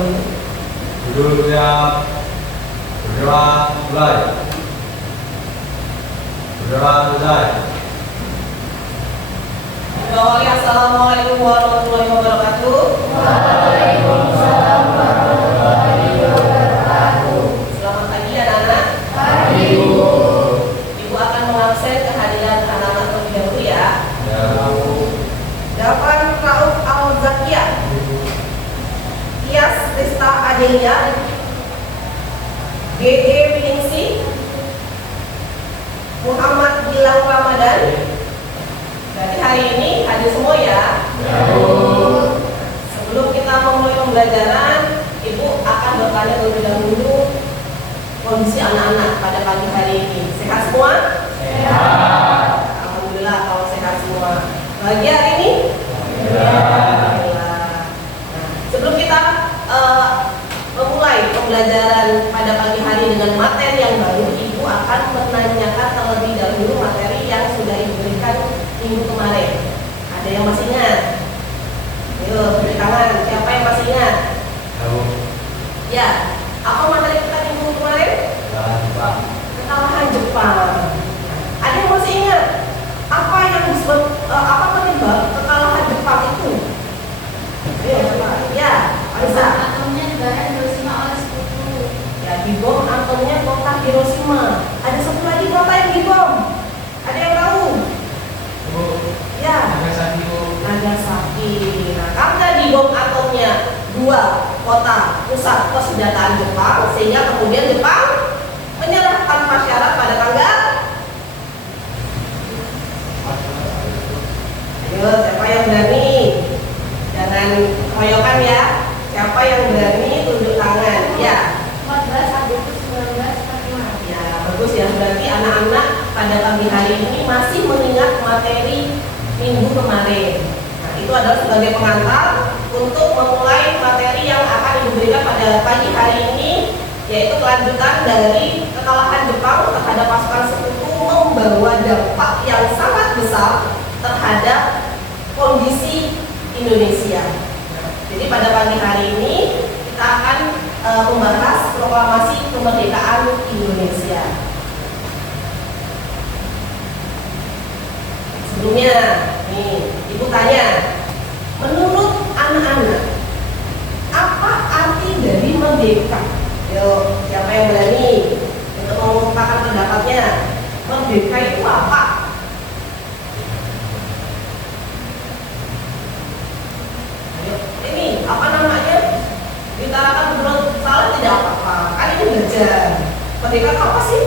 dahulu. Duduk siap. Berdoa mulai. Berdoa selesai. Doa assalamualaikum warahmatullahi wabarakatuh. Waalaikumsalam warahmatullahi wabarakatuh. Selamat pagi anak-anak. Pagi, Bu. Ibu akan mengabsen kehadiran anak-anak terlebih dahulu ya. Ya, Bu. Dapan Rauf Al-Zakiyah, Tias Rista Adelia, G.E. Winingsi, Muhammad Gilang Ramadan. Jadi hari ini hadir semua ya. Ya, Bu. Sebelum kita memulai pembelajaran, Ibu akan bertanya terlebih dahulu kondisi anak-anak pada pagi hari ini. Sehat semua? Sehat. Alhamdulillah kalau sehat semua. Bahagia hari ini? Ya. Alhamdulillah. Nah, sebelum kita memulai pembelajaran pada pagi hari dengan materi yang baru, Ibu akan menanyakan terlebih dahulu materi yang sudah Ibu berikan minggu kemarin. Ada yang masih ingat? Ayo, beri tangan. Siapa yang masih ingat? Ya, Bu. Ya, apa materi kita minggu kemarin? Jalan Jepang. Kekalahan Jepang. Ada yang masih ingat? Apa yang disebut apa penyebab kekalahan Jepang itu? Ayo, coba. Ya, Arisa. Atomnya negara Hiroshima oleh sekutu. Ya, dibom atomnya kota Hiroshima. Ada satu lagi kota yang dibom. Ada yang tahu? Bu. Ya, Nagasaki, Bu. Nagasaki. Nah, karena dibom atomnya dua kota pusat persenjataan Jepang, sehingga kemudian Jepang menyerah tanpa syarat pada tanggal. Ayo, siapa yang berani? Jangan royokan ya. Siapa yang berani tunjuk tangan? Ya. 14 Agustus 1945. Ya, bagus ya. Berarti anak-anak pada pagi hari ini masih mengingat materi minggu kemarin. Nah, itu adalah sebagai pengantar untuk memulai materi yang akan diberikan pada pagi hari ini, yaitu kelanjutan dari kekalahan Jepang terhadap pasukan sekutu membawa dampak yang sangat besar terhadap kondisi Indonesia. Jadi pada pagi hari ini kita akan membahas proklamasi kemerdekaan Indonesia. Sebelumnya, nih, Ibu tanya, menurut anak-anak, apa arti dari merdeka? Yuk, siapa yang berani untuk mengungkapkan pendapatnya? Merdeka itu apa? Ayo, ini apa namanya? Ditarakan menurut salah tidak apa-apa. Kan ini belajar. Merdeka itu apa sih?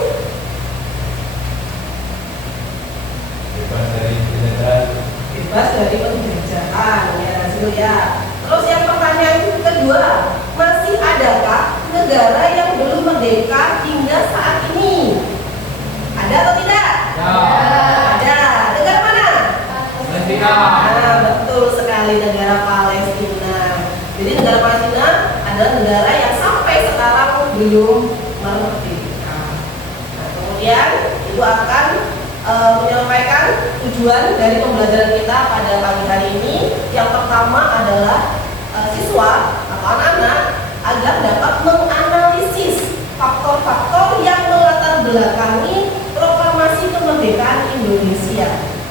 Bebas dari penjajahan. Bebas dari penjajahan ya, Zul ya. Terus yang pertanyaan kedua, masih adakah negara yang belum merdeka hingga saat ini? Ada atau tidak? Ya. Ada. Negara mana? Palestina. Nah, betul sekali, negara Palestina. Jadi negara Palestina adalah negara yang sampai sekarang belum merdeka. Nah, kemudian Ibu akan menyampaikan tujuan dari pembelajaran kita pada pagi hari ini. Yang pertama adalah siswa atau anak-anak agar dapat menganalisis faktor-faktor yang melatar belakangi proklamasi kemerdekaan Indonesia.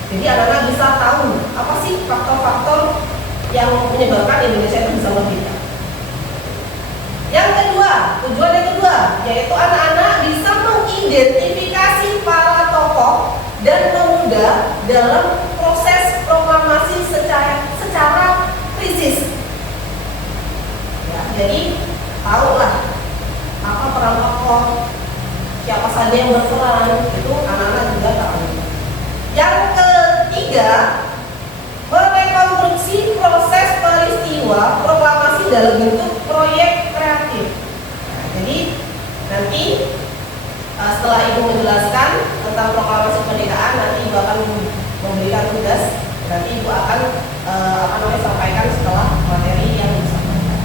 Jadi anak-anak bisa tahu apa sih faktor-faktor yang menyebabkan Indonesia itu bisa merdeka. Yang kedua, tujuan yang kedua yaitu anak-anak bisa mengidentifikasi para tokoh dan pemuda dalam proses proklamasi secara krisis. Ya, jadi tahulah apa peran tokoh, siapa saja yang berperan, itu anak-anak juga tahu. Yang ketiga, merekonstruksi proses peristiwa proklamasi dalam bentuk proyek kreatif. Nah, jadi nanti setelah Ibu menjelaskan tentang proklamasi kemerdekaan, nanti Ibu akan memberikan tugas. Nanti Ibu akan sampaikan setelah materi yang disampaikan.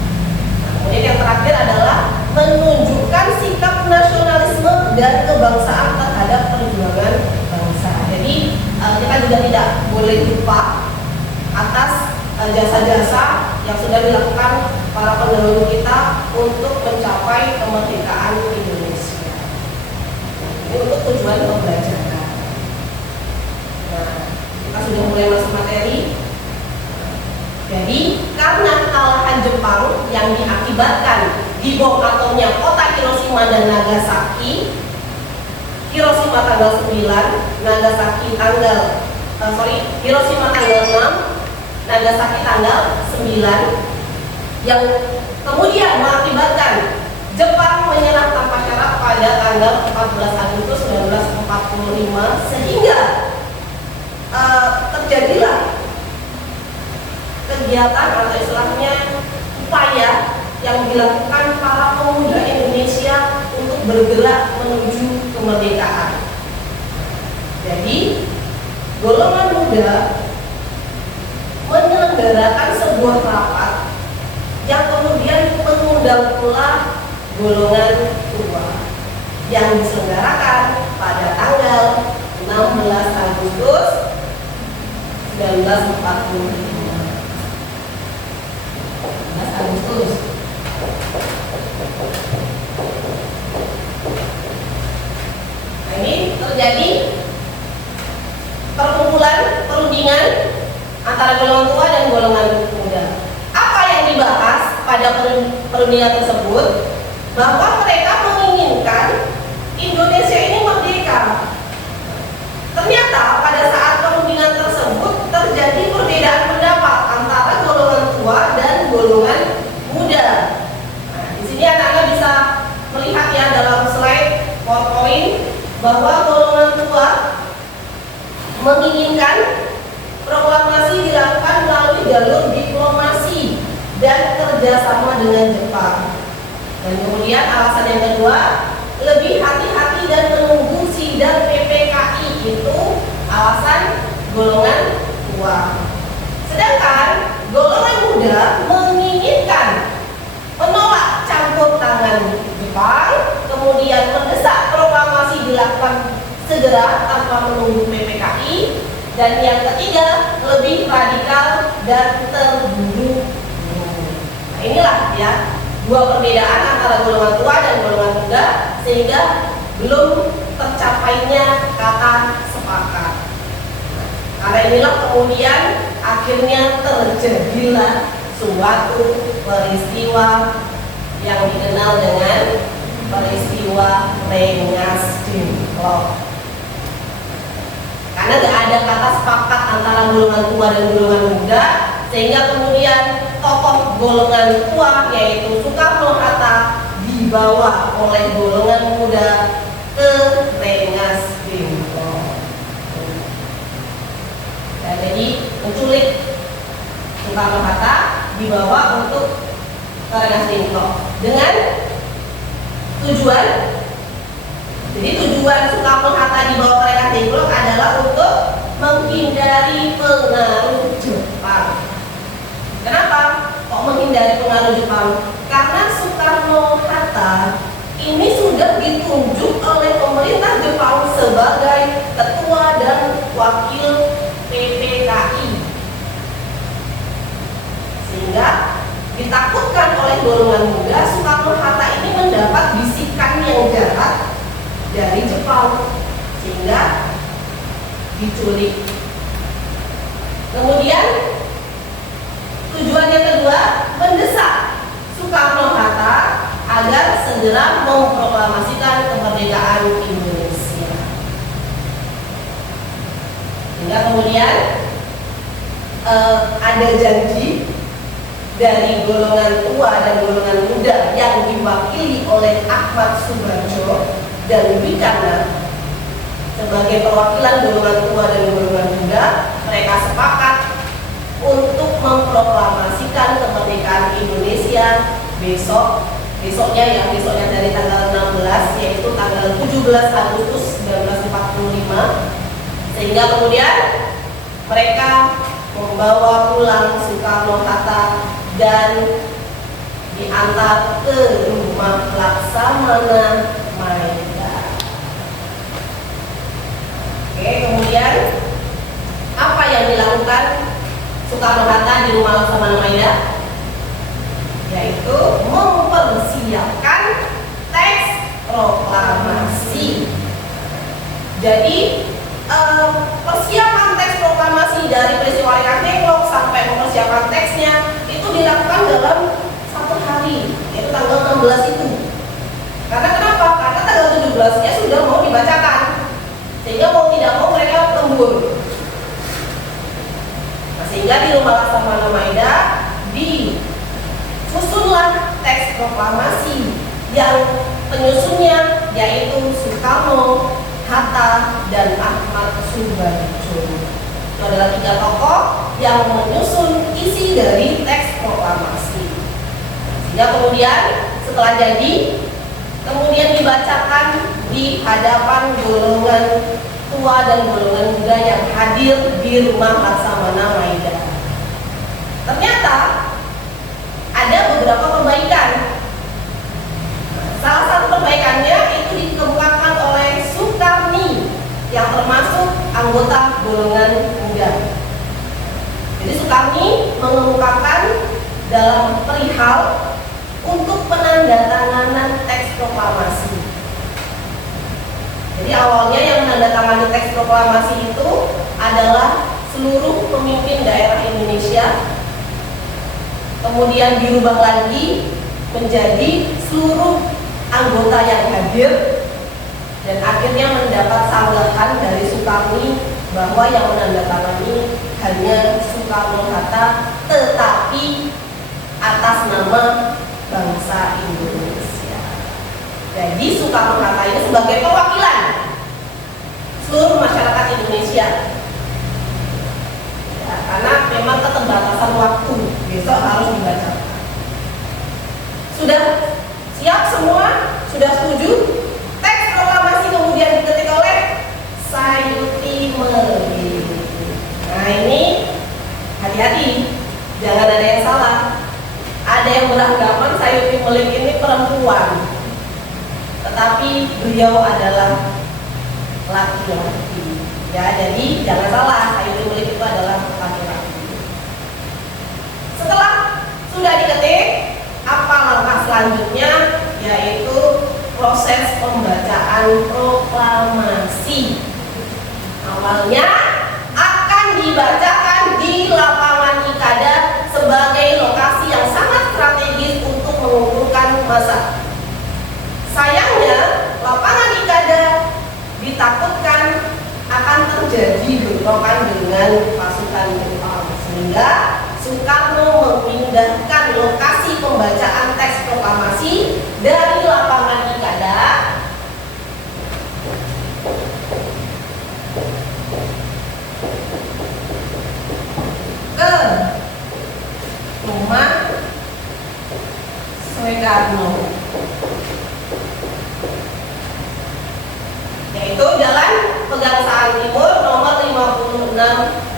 Nah, kemudian yang terakhir adalah menunjukkan sikap nasionalisme dan kebangsaan terhadap perjuangan bangsa. Jadi kita juga tidak boleh lupa atas jasa-jasa yang sudah dilakukan para pendahulu kita untuk mencapai kemerdekaan Indonesia. Ini untuk tujuan pembelajaran. Nah, kita sudah mulai masuk materi. Jadi, karena kekalahan Jepang yang diakibatkan dibom atomnya kota Hiroshima dan Nagasaki, Hiroshima tanggal 9, Nagasaki Hiroshima tanggal 6, Nagasaki tanggal 9, yang kemudian mengakibatkan Jepang menyerah tanpa syarat pada tanggal 14 Agustus 1945, sehingga terjadilah kegiatan atau istilahnya upaya yang dilakukan para pemuda Indonesia untuk bergerak menuju kemerdekaan. Jadi, golongan muda menyelenggarakan sebuah rapat yang kemudian mengundang pula golongan tua yang diselenggarakan pada tanggal 16 Agustus 1945. 16 Agustus. Nah, ini terjadi perundingan antara golongan tua dan golongan muda. Apa yang dibahas pada perundingan tersebut? Bahwa mereka menginginkan Indonesia ini merdeka. Ternyata pada saat perundingan tersebut terjadi perbedaan pendapat antara golongan tua dan golongan muda. Nah, di sini anak-anak bisa melihat ya dalam slide PowerPoint bahwa golongan tua menginginkan proklamasi dilakukan melalui jalur diplomasi dan kerjasama dengan Jepang. Dan kemudian alasan yang kedua, lebih hati-hati dan menunggu sidang PPKI, itu alasan golongan tua. Sedangkan golongan muda menginginkan menolak campur tangan Jepang, kemudian mendesak proklamasi dilakukan segera tanpa menunggu PPKI, dan yang ketiga lebih radikal dan terburu-buru. Nah, inilah ya dua perbedaan antara golongan tua dan golongan muda, sehingga belum tercapainya kata sepakat. Karena inilah kemudian akhirnya terjadilah suatu peristiwa yang dikenal dengan peristiwa Rengas Dengklok. Karena tidak ada kata sepakat antara golongan tua dan golongan muda, sehingga kemudian tokoh golongan tua yaitu Soekarno-Hatta dibawa oleh golongan muda ke Rengas Dengklok. Nah, jadi menculik Soekarno-Hatta dibawa untuk ke Rengas Dengklok dengan tujuan. Jadi tujuan Soekarno-Hatta dibawa ke Rengas Dengklok adalah untuk menghindari pengaruh Jepang. Kenapa kok menghindari pengaruh Jepang? Karena Soekarno-Hatta ini sudah ditunjuk oleh pemerintah Jepang sebagai ketua dan wakil PPKI, sehingga ditakutkan oleh golongan muda Soekarno-Hatta ini mendapat bisikan yang jahat dari Jepang, sehingga diculik. Kemudian tujuan yang kedua, mendesak Soekarno-Hatta agar segera memproklamasikan kemerdekaan Indonesia. Hingga kemudian ada janji dari golongan tua dan golongan muda yang diwakili oleh Ahmad Subarjo dan Wicana sebagai perwakilan golongan tua dan golongan muda. Mereka sepakat untuk memproklamasikan kemerdekaan Indonesia besoknya dari tanggal 16, yaitu tanggal 17 Agustus 1945, sehingga kemudian mereka membawa pulang Soekarno-Hatta dan diantar ke rumah Laksamana Maeda. Oke, kemudian apa yang dilakukan Soekarno-Hatta di rumah Laksamana Maeda? yaitu mempersiapkan teks proklamasi. Jadi persiapan teks proklamasi dari peristiwa Lekatengklok sampai mempersiapkan teksnya itu dilakukan dalam 1 hari, yaitu tanggal 16 itu. Karena kenapa? Karena tanggal 17-nya sudah mau dibacakan, sehingga mau tidak mau mereka lembur. Nah, sehingga di Rumah Laksamana Maida disusunlah teks proklamasi yang penyusunnya yaitu Soekarno, Hatta, dan Ahmad Subarjo. Itu adalah 3 tokoh yang menyusun isi dari teks proklamasi. Sehingga kemudian setelah jadi, kemudian dibacakan di hadapan golongan tua dan golongan muda yang hadir di Rumah Laksamana Maida. Ternyata ada beberapa perbaikan. Salah satu perbaikannya itu dikemukakan oleh Sukarni yang termasuk anggota golongan muda. Jadi Sukarni mengemukakan dalam perihal untuk penandatanganan teks proklamasi. Jadi awalnya yang menandatangani teks proklamasi itu adalah seluruh pemimpin daerah Indonesia. Kemudian dirubah lagi menjadi seluruh anggota yang hadir, dan akhirnya mendapat sanggahan dari Sukarni bahwa yang menandatangani hanya Soekarno-Hatta, tetapi atas nama bangsa Indonesia. Jadi Soekarno-Hatta ini sebagai perwakilan seluruh masyarakat Indonesia. Ya, karena memang keterbatasan waktu, besok harus dibacakan. Sudah siap semua? Sudah setuju? Teks proklamasi kemudian diketik oleh Sayuti Melik. Nah ini hati-hati, jangan ada yang salah. Ada yang beranggapan Sayuti Melik ini perempuan, tetapi beliau adalah laki-laki. Ya, jadi jangan salah, Sayuti Melik itu adalah laki-laki. Setelah sudah diketik, apa langkah selanjutnya? Yaitu proses pembacaan proklamasi. Awalnya akan dibacakan di lapangan Ikada sebagai lokasi yang sangat strategis untuk mengumpulkan massa. Sayangnya lapangan Ikada ditakutkan akan terjadi bentrokan dengan pasukan Jepang, sehingga Soekarno memindahkan lokasi pembacaan teks proklamasi dari lapangan Ikada ke rumah Soekarno, yaitu Jalan Pegangsaan Timur nomor 56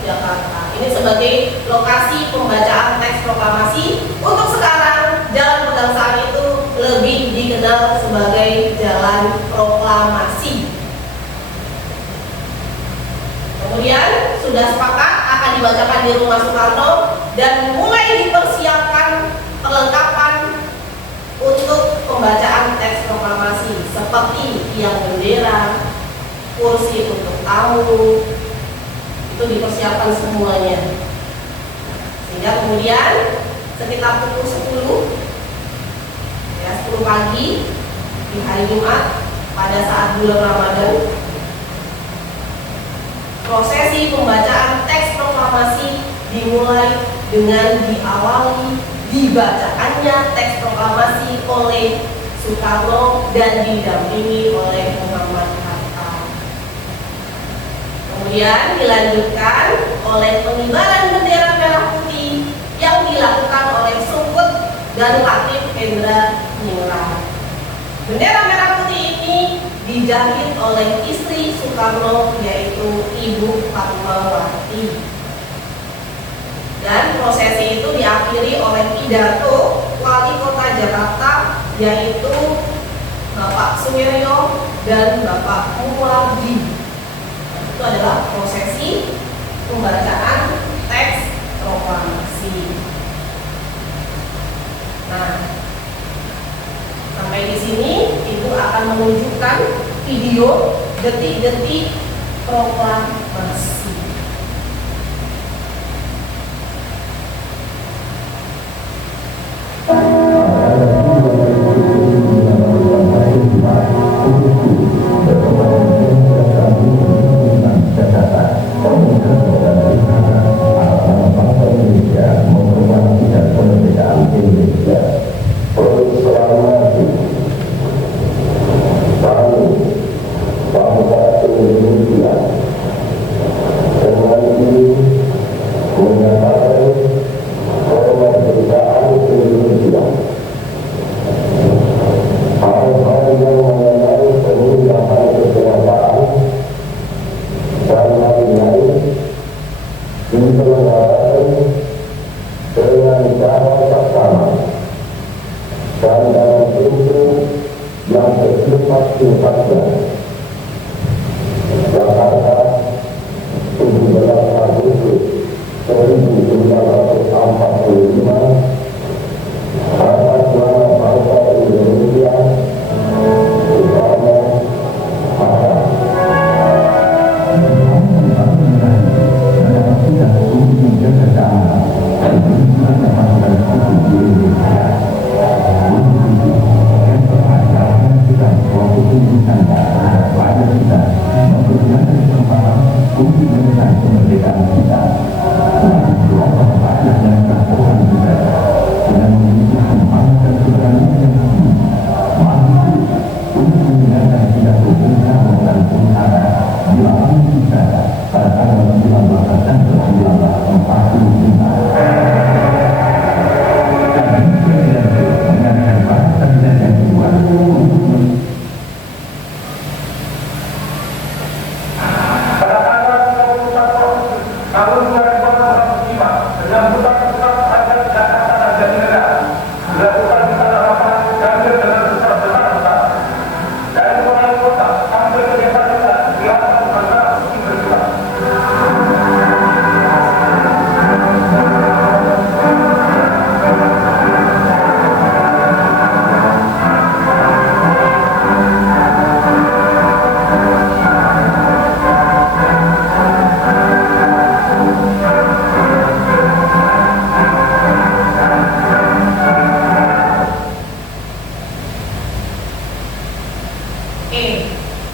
Jakarta. Ini sebagai lokasi pembacaan teks proklamasi. Untuk sekarang Jalan Pegangsaan itu lebih dikenal sebagai Jalan Proklamasi. Kemudian sudah sepakat akan dibacakan di rumah Soekarno dan mulai dipersiapkan perlengkapan untuk pembacaan teks proklamasi seperti tiang bendera, kursi untuk tamu, itu dipersiapkan semuanya. Sehingga kemudian sekitar pukul 10 ya, 10 pagi di hari Jumat pada saat bulan Ramadan, prosesi pembacaan teks proklamasi dimulai dengan diawali dibacakannya teks proklamasi oleh Soekarno dan didampingi oleh Muhammad Hatta. Kemudian dilanjutkan oleh pengibaran bendera merah putih yang dilakukan oleh Sukut dan Latif Hendra Ningrat. Bendera merah putih ini dijahit oleh istri Soekarno, yaitu Ibu Fatmawati. Dan prosesi itu diakhiri oleh pidato Wali Kota Jakarta, yaitu Bapak Suwiryo dan Bapak Muwardi. Itu adalah prosesi pembacaan teks proklamasi. Nah, akan menunjukkan video detik-detik proklamasi.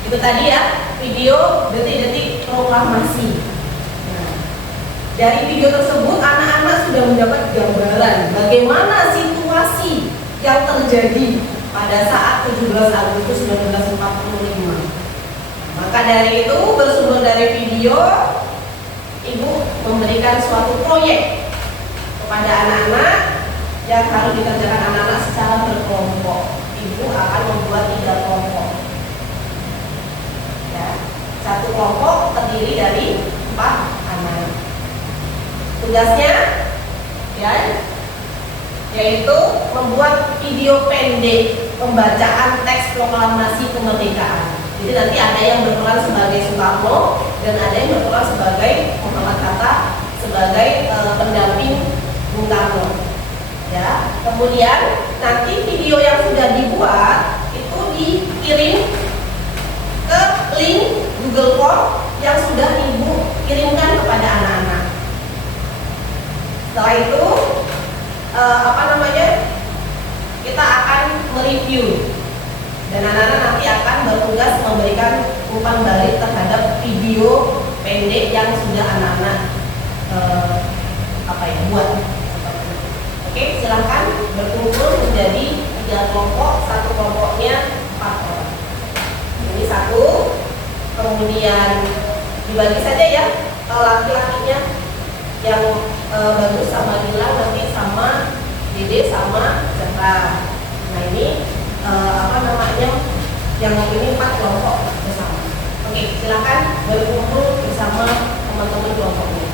Itu tadi ya video detik-detik proklamasi. Nah, dari video tersebut anak-anak sudah mendapat gambaran bagaimana situasi yang terjadi pada saat 17 Agustus 1945. Maka dari itu bersumber dari video, Ibu memberikan suatu proyek kepada anak-anak yang harus dikerjakan anak-anak secara berkelompok. Ibu akan membuat 3 kelompok. Satu kelompok terdiri dari 4 anak. Tugasnya ya, yaitu membuat video pendek pembacaan teks proklamasi kemerdekaan. Jadi nanti ada yang berperan sebagai Soekarno dan ada yang berperan sebagai Muhammad Hatta sebagai pendamping Bung Karno. Ya, kemudian nanti video yang sudah dibuat itu dikirim ke link Google Form yang sudah Ibu kirimkan kepada anak-anak. Setelah itu kita akan mereview dan anak-anak nanti akan bertugas memberikan umpan balik terhadap video pendek yang sudah anak-anak buat. Oke, silahkan berkumpul menjadi 3 kelompok, satu kelompoknya 4 orang. Ini 1. Kemudian dibagi saja ya, laki-lakinya yang bagus sama Gilang, nanti sama Dede sama Zahra. Nah ini yang ini 4 kelompok bersama. Oke, silakan berkumpul bersama teman-teman kelompoknya.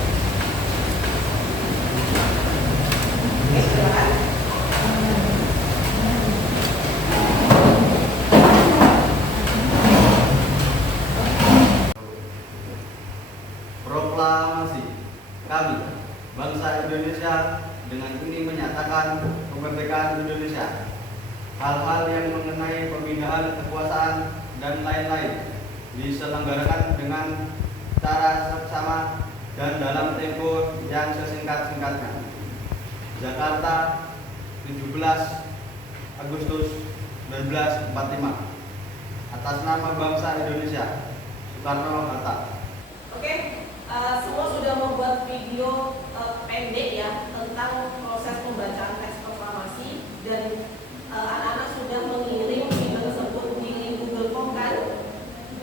Oke, silakan. Proklamasi. Kami, bangsa Indonesia, dengan ini menyatakan kemerdekaan Indonesia. hal-hal yang mengenai pemindahan kekuasaan dan lain-lain diselenggarakan dengan cara seksama dan dalam tempo yang sesingkat-singkatnya. Jakarta, 17 Agustus 1945. Atas nama bangsa Indonesia, Soekarno-Hatta. Oke, semua sudah membuat video pendek ya tentang proses pembacaan teks proklamasi dan anak-anak sudah mengirim video tersebut di link Google Form kan?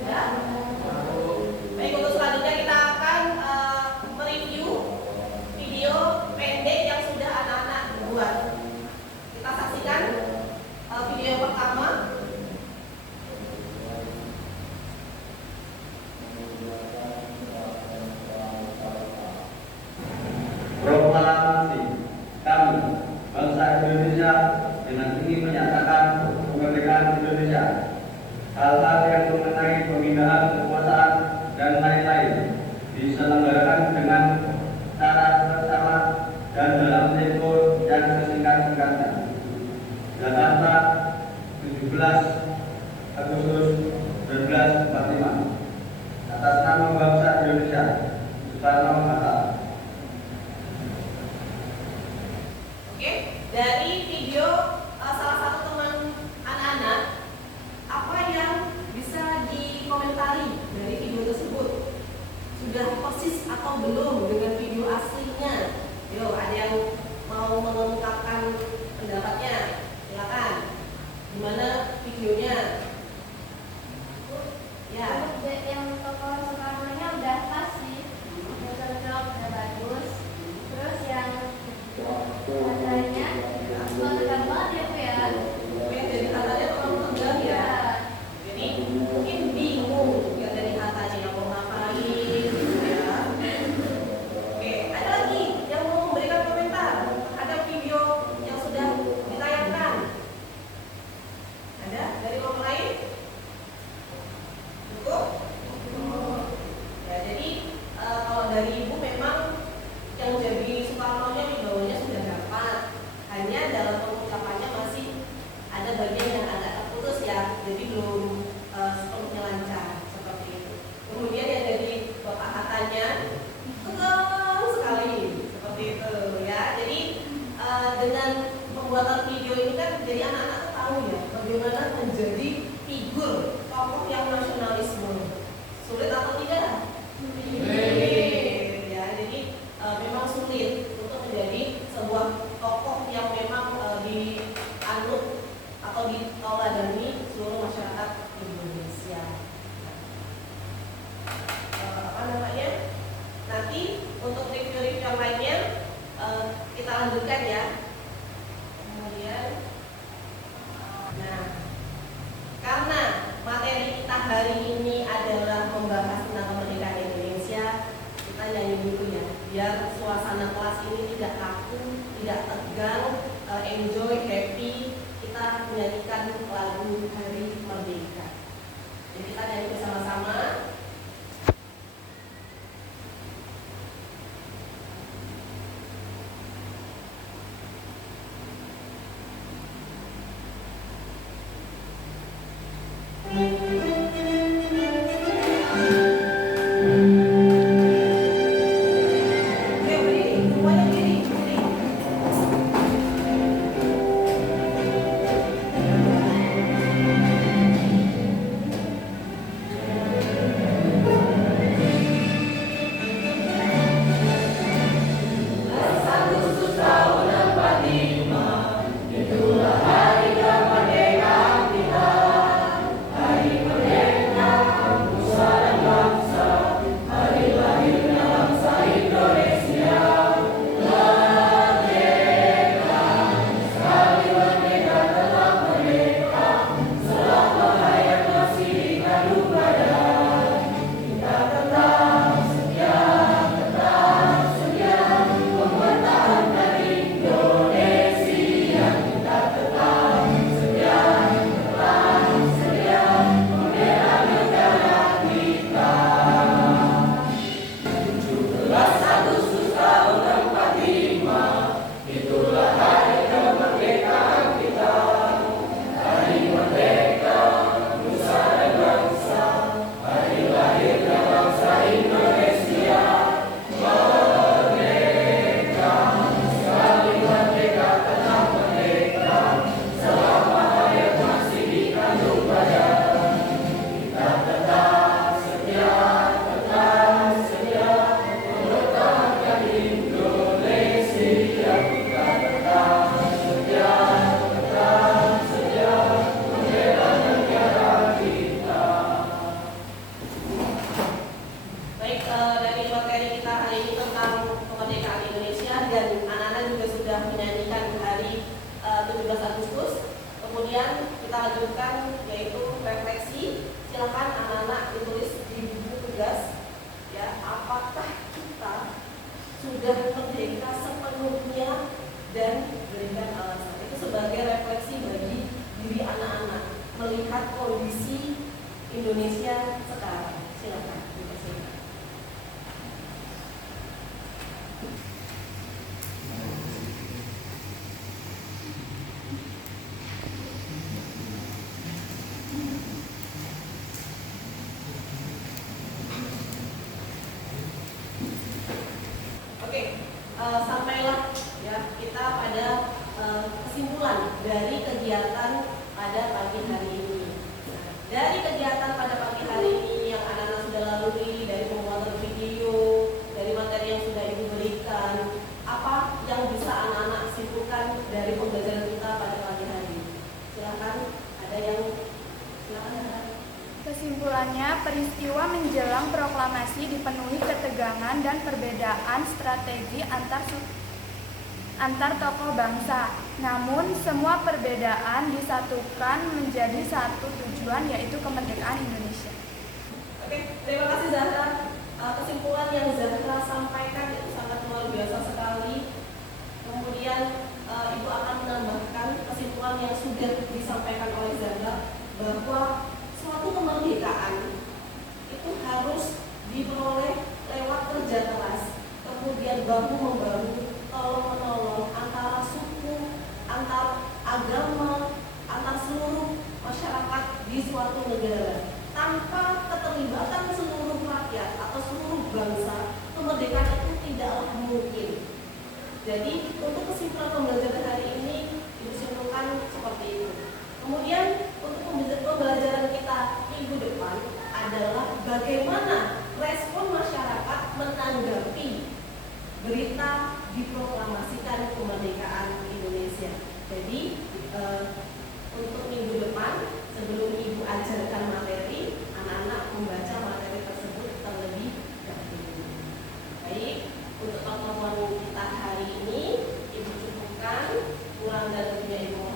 Ya. Baik, untuk selanjutnya kita akan mereview video pendek yang sudah anak-anak buat. Kita saksikan video yang pertama. Proklamasi kami, bangsa Indonesia, dengan ingin menyatakan kemerdekaan Indonesia. Hal-hal yang mengenai pemindahan kekuasaan dan lain-lain diselenggarakan dengan cara bersama dan dalam tempo yang sesingkat-singkatnya. Jakarta, 17 Agustus 1945. Atas nama bangsa Indonesia, Soekarno-Hatta. Oke, dari video salah satu teman anak-anak, apa yang bisa dikomentari dari video tersebut? Sudah persis atau belum dengan video aslinya? Yo, ada yang mau mengungkapkan pendapatnya? Silakan. Gimana videonya? Ya. Yang tokoh Soekarno-nya udah pas sih, udah cocok, udah bagus. Terus yang katanya tegang banget ya Bu ya. Oke, jadi katanya terlalu tegang ya. Jadi mungkin bingung ya dari katanya yang mau ngapain gitu ya. Oke, ada lagi yang mau memberikan komentar terhadap video yang sudah ditayangkan? Ada dari orang lain? Cukup? Ya, jadi kalau dari Ibu memang yang jadi Soekarno-nya wibawanya sudah dapat, hanya dalam pengucapannya masih ada bagian yang agak terputus ya, jadi belum sepenuhnya lancar seperti itu. Kemudian yang dari bapak katanya tegang sekali seperti itu ya. Jadi dengan pembuatan video ini kan jadi anak-anak tahu ya bagaimana menjadi figur tokoh yang nasionalisme. Sulit atau tidak? Ya, jadi memang sulit untuk menjadi sebuah tokoh yang memang dianut atau ditauladani seluruh masyarakat Indonesia. Apa namanya? Nanti untuk review-review yang lainnya kita lanjutkan ya. Kemudian, nah, karena materi kita hari ini adalah membahas tentang kemerdekaan Indonesia, kita nyanyi dulu ya, biar suasana kelas ini tidak kaku, tidak tegang, enjoy, happy. Kita menyanyikan lagu Hari Merdeka. Jadi kita nyanyi bersama-sama. Oke, berdiri, semuanya berdiri, berdiri. 17 Agustus. Kemudian kita lanjutkan yaitu refleksi. Silakan anak-anak ditulis di buku tugas ya, apakah kita sudah merdeka sepenuhnya dan berikan alasan. Itu sebagai refleksi bagi diri anak-anak melihat kondisi Indonesia sekarang. Silakan dipersilakan. Oke, sampailah ya kita pada kesimpulan dari kegiatan pada pagi hari ini. Nah, dari kegiatan pada pagi hari ini yang anak-anak sudah lalui, dari pembuatan video, dari materi yang sudah ibu berikan, apa yang bisa anak-anak simpulkan dari pembelajaran kita pada pagi hari ini? Silakan, ada yang silakan. Kesimpulannya, peristiwa menjelang proklamasi dipenuhi ketegangan dan perbedaan strategi antar tokoh bangsa. Namun, semua perbedaan disatukan menjadi satu tujuan, yaitu kemerdekaan Indonesia. Oke, terima kasih Zahra. Kesimpulan yang Zahra sampaikan itu sangat luar biasa sekali. Kemudian Ibu akan menambahkan kesimpulan yang sudah disampaikan oleh Zahra bahwa suatu kemerdekaan itu harus diperoleh lewat kerja keras, kemudian bahu membahu, tolong menolong antara suku, antar agama, antar seluruh masyarakat di suatu negara. Tanpa keterlibatan seluruh rakyat atau seluruh bangsa, kemerdekaan itu tidaklah mungkin. Jadi untuk kesimpulan pembelajaran hari ini disimpulkan seperti itu. Kemudian untuk pembelajaran kita minggu depan adalah bagaimana respon masyarakat menanggapi berita diproklamasikan kemerdekaan Indonesia. Jadi untuk minggu depan sebelum ibu ajarkan materi, anak-anak membaca materi tersebut terlebih dahulu. Baik, untuk pertemuan kita hari ini ibu cukupkan. Kurang dan lebihnya ibu